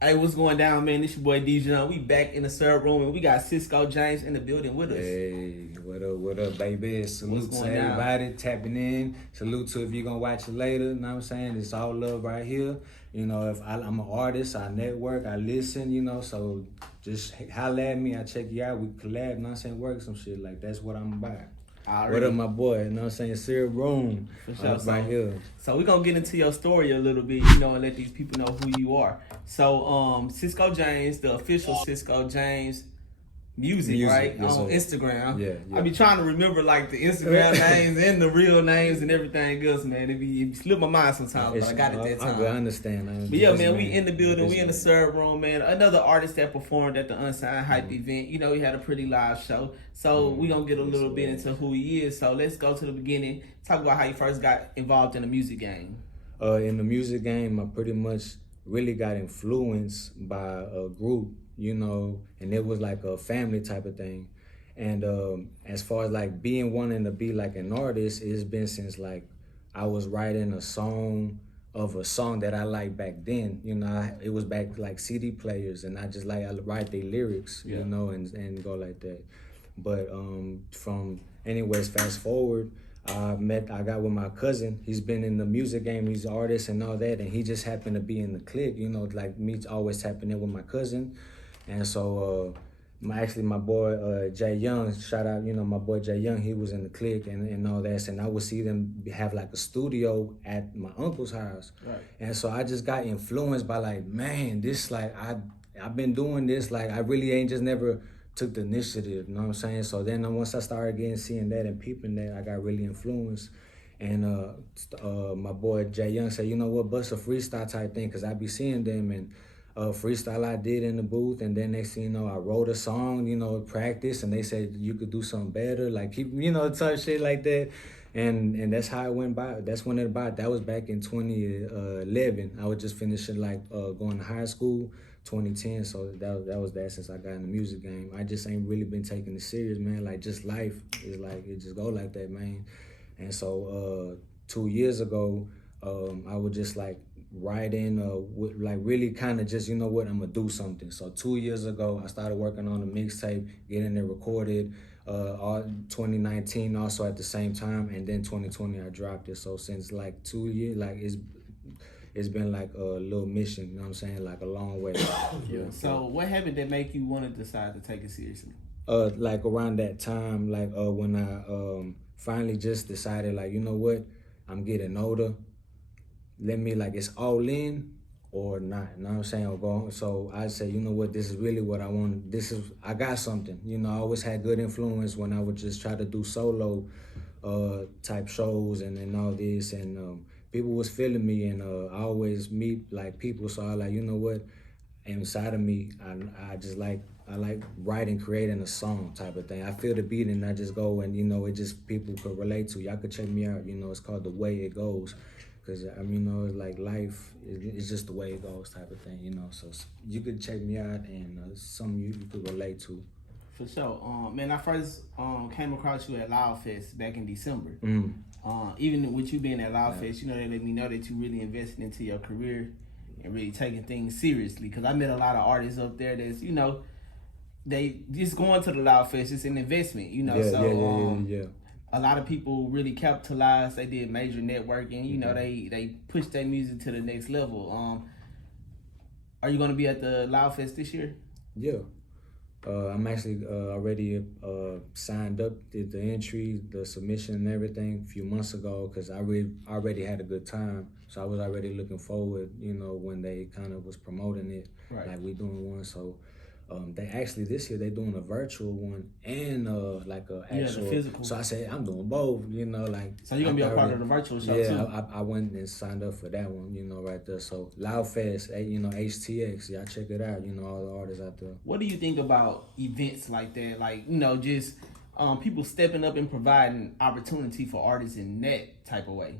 Hey, what's going down, man? This your boy DJ. We back in the syrup room, and we got Sisco James in the building with us. Hey, what up, baby? Salute to everybody tapping in. Salute to if you're gonna watch it later. You know what I'm saying? It's all love right here. You know, if I'm an artist, I network, I listen, you know, so just holla at me, I check you out, we collab, you know what I'm saying? Work some shit, like that's what I'm about. What up, my boy? You know what I'm saying? Syrup room. For sure. Right here. So we're gonna get into your story a little bit, you know, and let these people know who you are. So Sisco James, the official Sisco James music, right? Yes, on sir. Instagram. Yeah. I be trying to remember like the Instagram names and the real names and everything else, man. It slip my mind sometimes, but I got it that time. I understand. But yeah, man, we in the building, we in the syrup room, man. Another artist that performed at the Unsigned Hype event. You know, he had a pretty live show. So we gonna get a little bit into who he is. So let's go to the beginning. Talk about how you first got involved in the music game. In the music game, I pretty much really got influenced by a group, you know, and it was like a family type of thing. And as far as like wanting to be like an artist, it's been since like I was writing a song that I liked back then. You know, it was back like CD players, and I write their lyrics, you know, and go like that. But from anyways, fast forward, I got with my cousin. He's been in the music game, he's an artist and all that, and he just happened to be in the clique, you know, like me always tapping in with my cousin. And so my boy Jay Young, shout out, you know, my boy Jay Young, he was in the clique and all that, and I would see them have like a studio at my uncle's house. Right. And so I just got influenced by like, man, this like I've been doing this, like I really ain't just never took the initiative, you know what I'm saying? So then once I started seeing that and peeping that, I got really influenced. And my boy Jay Young said, you know what, bust a freestyle type thing, because I be seeing them, and freestyle I did in the booth, and then next thing you know, I wrote a song, you know, practice, and they said you could do something better, like people, you know, type shit like that. And that's how it went by. That's when it about. That was back in 2011. I was just finishing like going to high school. 2010, so that was that since I got in the music game. I just ain't really been taking it serious, man. Like just life is like, it just go like that, man. And so 2 years ago, I was just like writing, like really kind of just, you know what, I'm gonna do something. So 2 years ago, I started working on a mixtape, getting it recorded. All 2019 also at the same time, and then 2020 I dropped it. So since like 2 years, like it's been like a little mission, you know what I'm saying? Like a long way. Yeah. So what happened that make you want to decide to take it seriously? Like around that time, like when I finally just decided, like, you know what, I'm getting older. Let me, like, it's all in or not, you know what I'm saying? Or go. So I said, you know what, this is really what I want. I got something. You know, I always had good influence when I would just try to do solo type shows and all this, and people was feeling me, and I always meet like people, so I like, you know what, inside of me, I like writing, creating a song type of thing. I feel the beat and I just go, and you know, it just people could relate to. Y'all could check me out, you know, it's called The Way It Goes, because I mean, you know, it's like life, it's just the way it goes type of thing, you know, so you could check me out, and something you could relate to. For sure. Man, I first came across you at Loud Fest back in December. Even with you being at Loud Fest, you know, they let me know that you really invested into your career and really taking things seriously. Because I met a lot of artists up there that's, you know, they just going to the Loud Fest, it's an investment, you know. Yeah. A lot of people really capitalized. They did major networking. You know, they pushed their music to the next level. Are you going to be at the Loud Fest this year? Yeah. I'm actually already signed up, did the entry, the submission and everything a few months ago, because I already had a good time. So I was already looking forward, you know, when they kind of was promoting it, like we doing one. So they actually, this year, they doing a virtual one and like a actual. The physical. So I said, I'm doing both, you know, like. So you're going to be a part of the virtual show too? Yeah, I went and signed up for that one, you know, right there. So Loud Fest, you know, HTX, y'all check it out, you know, all the artists out there. What do you think about events like that? Like, you know, just people stepping up and providing opportunity for artists in that type of way?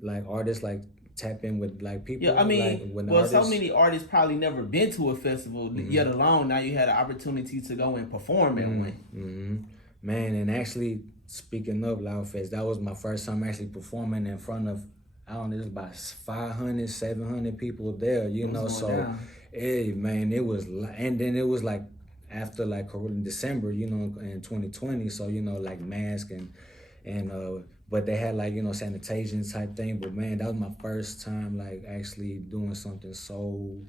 Like artists like tap in with like people. Yeah, I mean, like, so many artists probably never been to a festival, yet alone now you had an opportunity to go and perform at one. Man, and actually, speaking of Loud Fest, that was my first time actually performing in front of I don't know, it was about 500, 700 people there, you know, so, hey, man, it was, and then it was like, after like December, you know, in 2020, so, you know, like mask and but they had like, you know, sanitation type thing, but man, that was my first time like actually doing something so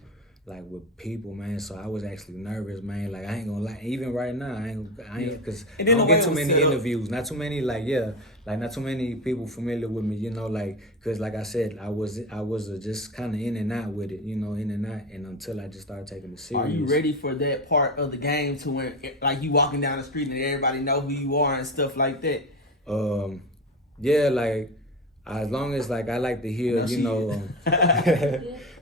like with people, man. So I was actually nervous, man. Like I ain't gonna lie, even right now, I ain't, cause I don't get too many interviews, not too many, like not too many people familiar with me, you know, like, cause like I said, I was just kind of in and out with it, you know, in and out, and until I just started taking it serious. Are you ready for that part of the game to when, like, you walking down the street and everybody know who you are and stuff like that? Yeah, like as long as like I like to hear, you know.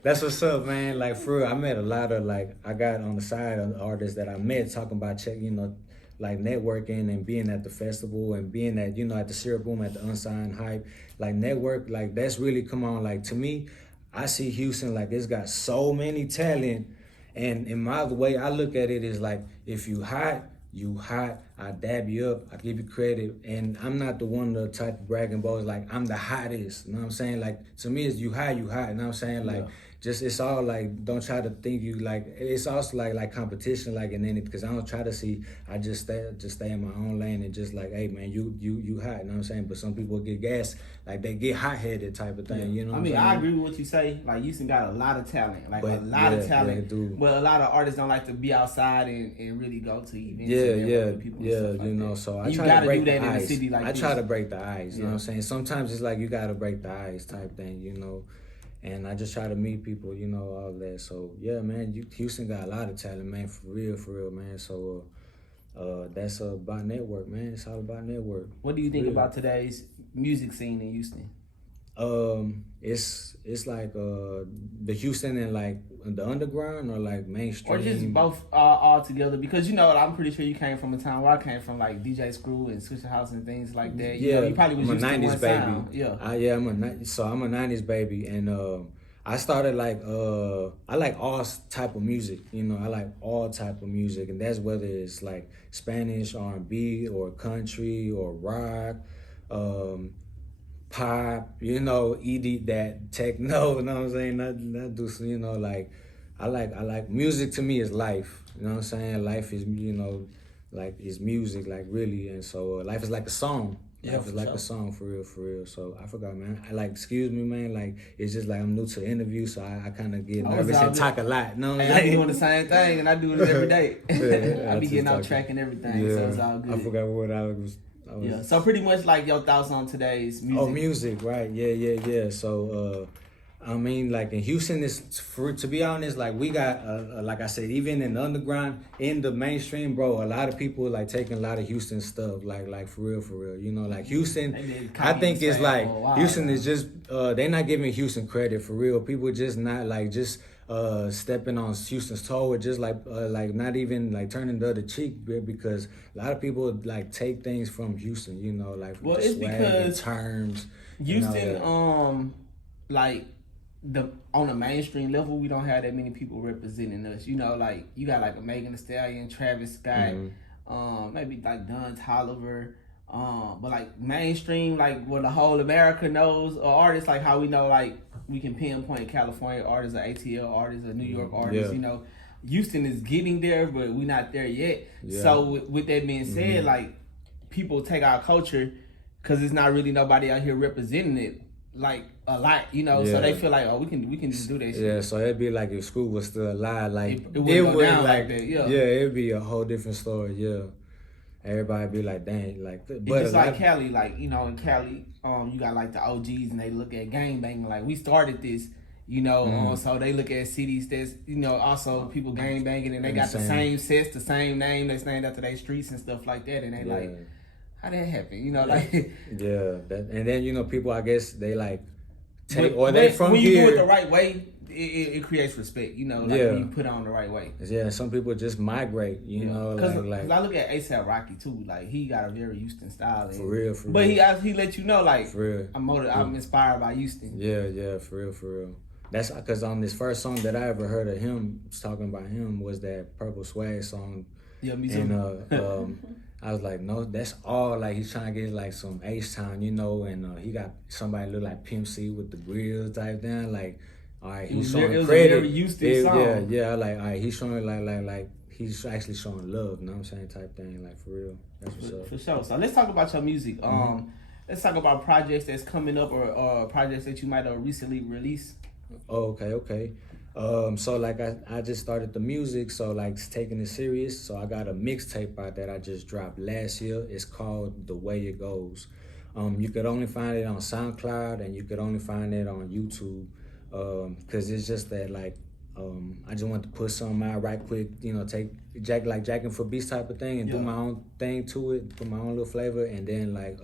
That's what's up, man. Like for real, I met a lot of like I got on the side of the artists that I met talking about you know, like networking and being at the festival and being at, you know, at the Syrup Boom, at the Unsigned Hype, like network, like that's really come on. Like to me, I see Houston like it's got so many talent, and in my way I look at it is like if you hot, you hot. I dab you up, I give you credit, and I'm not the one to type of bragging boys like I'm the hottest. You know what I'm saying? Like to me, it's you hot, you hot. You know what I'm saying? Like. Yeah. Just it's all like don't try to think you like it's also like competition like in any because I don't try to see I just stay in my own lane and just like hey man you hot, you know what I'm saying, but some people get gas like they get hot headed type of thing, you know what I mean? I agree with what you say, like Houston got a lot of talent, like a lot of talent, but a lot of artists don't like to be outside and really go to events people and you know, so I try to break the ice. I try to break the ice, you know what I'm saying? Sometimes it's like you gotta break the ice type thing, you know. And I just try to meet people, you know, all that. So, yeah, man, Houston got a lot of talent, man, for real, man. So, that's about network, man. It's all about network. What do you think about today's music scene in Houston? It's like the Houston and like the underground or like mainstream, or just both all together. Because you know, I'm pretty sure you came from a town where I came from, like DJ Screw and Swisher House and things like that. You know, you probably was used to one sound. I'm a '90s baby, and I started like I like all type of music. You know, I like all type of music, and that's whether it's like Spanish R&B or country or rock. Pop, you know, that techno, you know what I'm saying? Not do some, you know, like I like music. To me is life, you know what I'm saying? Life is, you know, like is music, like really, and so life is like a song. Life is like a song for real. So I forgot, man. I like, excuse me, man. Like it's just like I'm new to the interview, so I kind of get nervous and talk a lot. You know what I'm saying? I'm doing the same thing, and I do it every day. I be getting out track and everything, so it's all good. I forgot what I was. So pretty much like your thoughts on today's music. Oh, music, right? Yeah. So, I mean, like in Houston, to be honest, like we got, like I said, even in the underground, in the mainstream, bro, a lot of people like taking a lot of Houston stuff, like for real. You know, like Houston, I think it's like Houston is just, they're not giving Houston credit for real. People just not like stepping on Houston's toe, or just like not even like turning the other cheek, because a lot of people like take things from Houston, you know, like well, it's because terms. Houston, like on a mainstream level, we don't have that many people representing us. You know, like you got like a Megan Thee Stallion, Travis Scott, maybe like Don Toliver. But like mainstream, like what the whole America knows, or artists like how we know, like we can pinpoint California artists or ATL artists or New York artists. You know, Houston is getting there, but we're not there yet. So with that being said, like people take our culture because it's not really nobody out here representing it like a lot, you know. So they feel like, oh, we can just do that shit. Yeah, so it'd be like if Screw was still alive, like it would go down like that. Yeah, it'd be a whole different story. Yeah. Everybody be like, dang, like. But it's just like Cali, like, you know, in Cali, you got like the OGs and they look at gangbanging like we started this, you know. So they look at cities that's, you know, also people gangbanging and they got the same sets, the same name that's named after their streets and stuff like that, and they like, how that happen, you know, like. And then you know people, I guess they like take or they from when here. When you do it the right way, it creates respect, you know, like when you put it on the right way. Yeah, some people just migrate, you know, because I look at A$AP Rocky too, like he got a very Houston style. For real. But he let you know, like, for real. I'm inspired by Houston. Yeah, for real. That's because on this first song that I ever heard of him talking about him was that Purple Swag song. Yeah, me too. And I was like, no, that's all. Like he's trying to get like some H-Town, you know, and he got somebody look like Pimp C with the grills type down. Like, all right, he's showing it was credit. A very Houston song. Yeah. Like, all right, he's showing like he's actually showing love. You know what I'm saying? Type thing, like for real. That's what's up. For sure. So let's talk about your music. Let's talk about projects that's coming up or projects that you might have recently released. Oh, okay. So like I just started the music, so like taking it serious. So I got a mixtape out that I just dropped last year. It's called The Way It Goes. You could only find it on SoundCloud and you could only find it on YouTube. Cause it's just that like I just want to put something out right quick, you know, take jacking for beats type of thing and do my own thing to it, put my own little flavor, and then like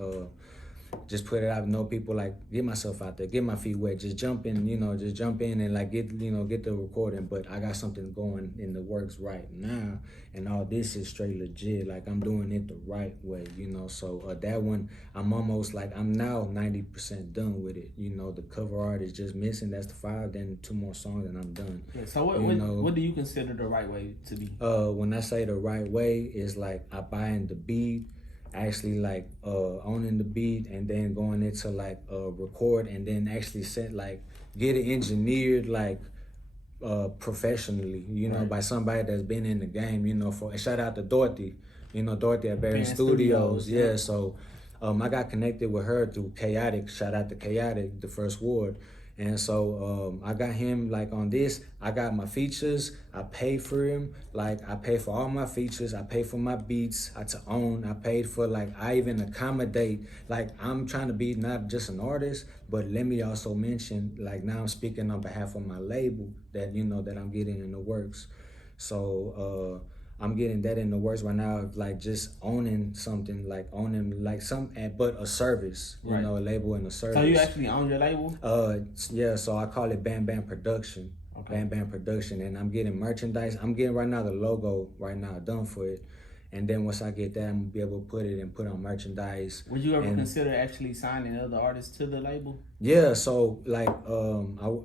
just put it out, know people, like get myself out there, get my feet wet, just jump in and like get the recording. But I got something going in the works right now, and all this is straight legit. Like I'm doing it the right way, you know. So that one, I'm almost like I'm now 90% done with it. You know, the cover art is just missing. That's the 5. Then 2 more songs and I'm done. Yeah, so what do you consider the right way to be? When I say the right way is like I buy in the beat, actually like owning the beat, and then going into like record, and then actually get it engineered like professionally, you know, by somebody that's been in the game, you know. For shout out to Dorothy, you know, Dorothy at Barron Studios. Yeah, so I got connected with her through Chaotic. Shout out to Chaotic, the First Ward. And so I got him like on this. I got my features. I paid for him. Like I paid for all my features. I paid for my beats. I paid for like I even accommodate. Like I'm trying to be not just an artist, but let me also mention like now I'm speaking on behalf of my label that you know that I'm getting in the works. So I'm getting that in the works right now of like just owning something, like owning like but a service, you know, a label and a service. So you actually own your label? Yeah, so I call it Bam Bam Production. Okay. Bam Production, and I'm getting merchandise. I'm getting right now the logo right now done for it. And then once I get that, I'm gonna be able to put on merchandise. Would you ever consider actually signing other artists to the label? Yeah, so like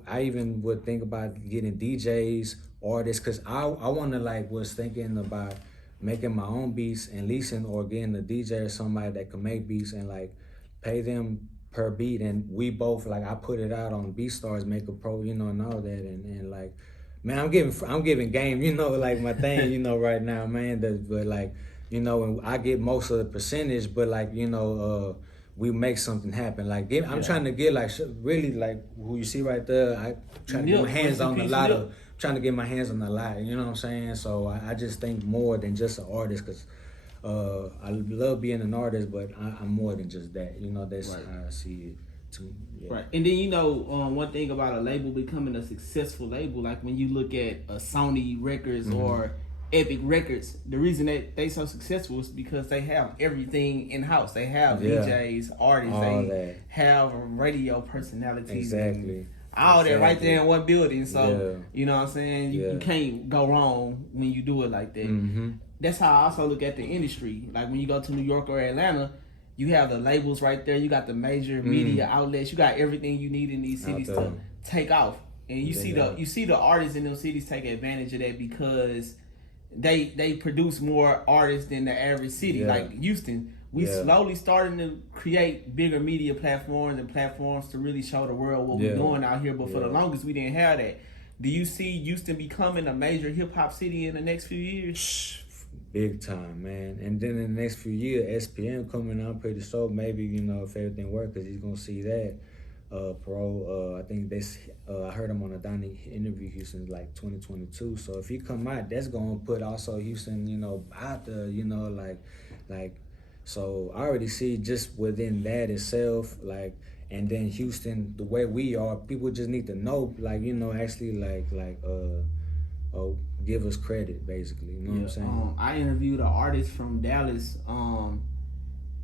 I even would think about getting DJs, artists, cause I wanna like was thinking about making my own beats and leasing or getting a DJ or somebody that can make beats and like pay them per beat, and we both like I put it out on BeatStars, make a pro, you know, and all that, and like. Man, I'm giving game, you know, like my thing, you know, right now, man. But like, you know, and I get most of the percentage, but like, you know, we make something happen. Like, I'm trying to get like really like who you see right there. I trying to get my hands on a lot of, trying to get my hands on a lot. You know what I'm saying? So I just think more than just an artist, cause I love being an artist, but I'm more than just that. You know, that's how I see it. Yeah. Right, and then you know one thing about a label becoming a successful label, like when you look at a Sony Records or Epic Records, the reason that they so successful is because they have everything in house. They have DJs, artists, they have radio personalities, exactly. All that right there in one building. So you know what I'm saying. You can't go wrong when you do it like that. That's how I also look at the industry. Like when you go to New York or Atlanta. You have the labels right there. You got the major media outlets. You got everything you need in these cities to take off. And you see the artists in those cities take advantage of that because they produce more artists than the average city. Like Houston, we slowly starting to create bigger media platforms and platforms to really show the world what we're doing out here. But for the longest, we didn't have that. Do you see Houston becoming a major hip hop city in the next few years? Big time, man. And then in the next few years, SPM coming out pretty sure. Maybe, you know, if everything works, because he's going to see that. I think I heard him on a Donnie interview, Houston, like 2022. So if he come out, that's going to put also Houston, you know, out there, you know, like, so I already see just within that itself, like, and then Houston, the way we are, people just need to know, like, you know, actually, give us credit, basically. You know what I'm saying? I interviewed an artist from Dallas.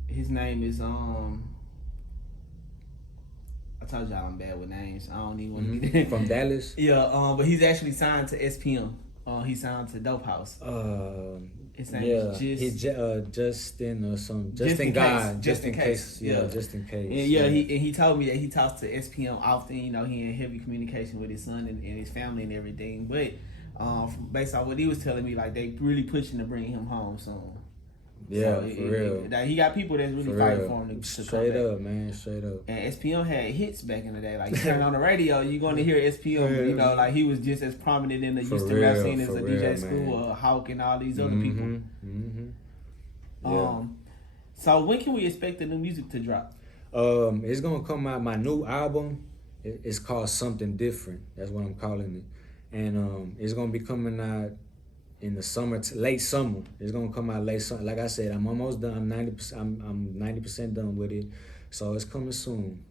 His name is I told y'all I'm bad with names. I don't even want to be there. From Dallas? Yeah. But he's actually signed to SPM. He signed to Dope House. His name is Justin or something. Just in case. Just in case. And he told me that he talks to SPM often. You know, he in heavy communication with his son and his family and everything. But Based on what he was telling me, like they really pushing to bring him home soon. Yeah, so for real. He got people that's really fighting for him to straight come back. up, man, straight up. And SPM had hits back in the day. Like you turn on the radio, you're going to hear SPM. You know, like he was just as prominent in the Houston rap scene as a DJ School, Hawk, and all these other people. Yeah. So when can we expect the new music to drop? It's gonna come out. My new album. It's called Something Different. That's what I'm calling it, and it's gonna be coming out in the summer, late summer. It's gonna come out late summer. Like I said, I'm almost done. I'm 90%. I'm 90% done with it, so it's coming soon.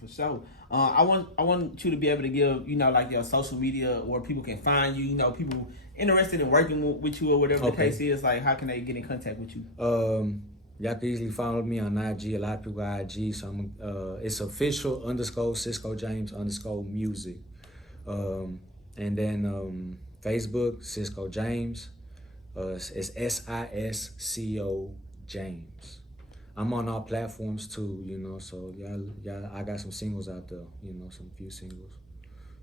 For sure. I want you to be able to give, you know, like your social media where people can find you. You know, people interested in working with you or whatever the case is. Like, how can they get in contact with you? Y'all can easily follow me on IG. A lot of people got IG, so it's official _Sisco James _music, and then Facebook Sisco James. It's SISCO James. I'm on all platforms too, you know. So y'all, I got some singles out there, you know, some few singles.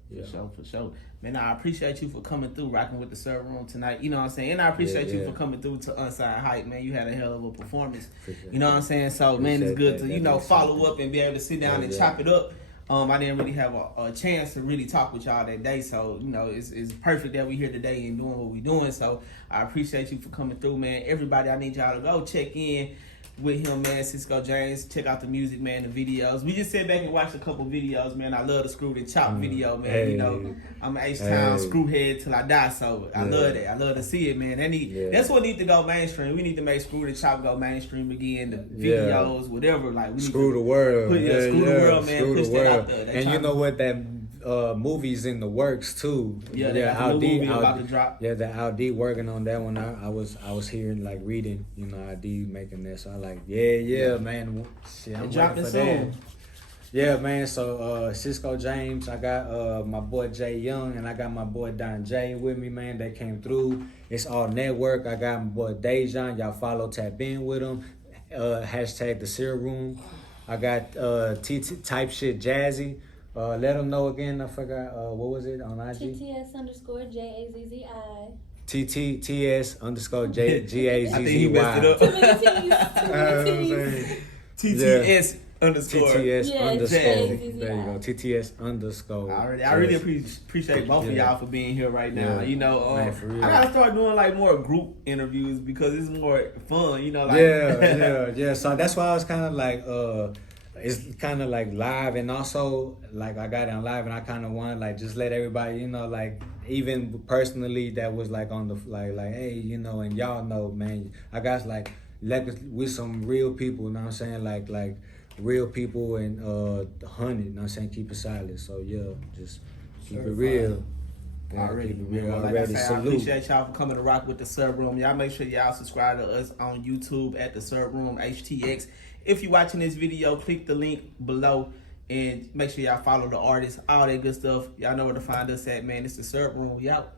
Yeah. For sure. Man, I appreciate you for coming through, rocking with the Serve Room tonight. You know what I'm saying? And I appreciate you for coming through to Unsigned Hype, man. You had a hell of a performance. You know what I'm saying? So, man, it's good to, you know, follow up and be able to sit down and chop it up. I didn't really have a chance to really talk with y'all that day. So, you know, it's perfect that we're here today and doing what we're doing. So, I appreciate you for coming through, man. Everybody, I need y'all to go check in with him, man, Sisco James. Check out the music, man, the videos. We just sat back and watched a couple videos, man. I love the Screw and Chop video, man. Hey. You know, I'm an H-Town screwhead till I die, so I love that. I love to see it, man. That's what needs to go mainstream. We need to make Screw and Chop go mainstream again. The videos, videos, whatever. Like we Screw the world. Screw the world, man. Screw push the that world. out there. And you know what? That movie's in the works too. Yeah, they got a movie about to drop. Yeah, the Aldi working on that one. I was hearing, like, reading, you know, Aldi making that. So I like, man. Shit, I'm waiting for that. Yeah, man. So Sisco James, I got my boy Jay Young, and I got my boy Don J with me, man. They came through. It's all network. I got my boy Dejan. Y'all follow, tap in with him. Hashtag the Syrup Room. I got type shit Jazzy. Let them know again. I forgot. What was it on IG? TTS_JAZZI. TTS_JGAZZY. I think he messed it up. Too many T's. TTS underscore. TTS_. JAZZI. There you go. TTS_. I really appreciate both of y'all for being here right now. You know, man, for real. I gotta start doing like more group interviews because it's more fun. You know, like Yeah. So that's why I was kind of like, it's kind of like live, and also like I got it on live, and I kind of want like just let everybody, you know, like even personally that was like on the like hey, you know, and y'all know, man, I got like with some real people, you know what I'm saying, like real people and 100, you know what I'm saying, keep it solid. So yeah, just keep it real. Already, keep it real. like Already. I said, Salute. I appreciate y'all for coming to rock with the Serve Room. Y'all make sure y'all subscribe to us on YouTube at the Serve Room HTX. If you're watching this video, click the link below and make sure y'all follow the artist, all that good stuff. Y'all know where to find us at, man. It's the Serve Room. We out.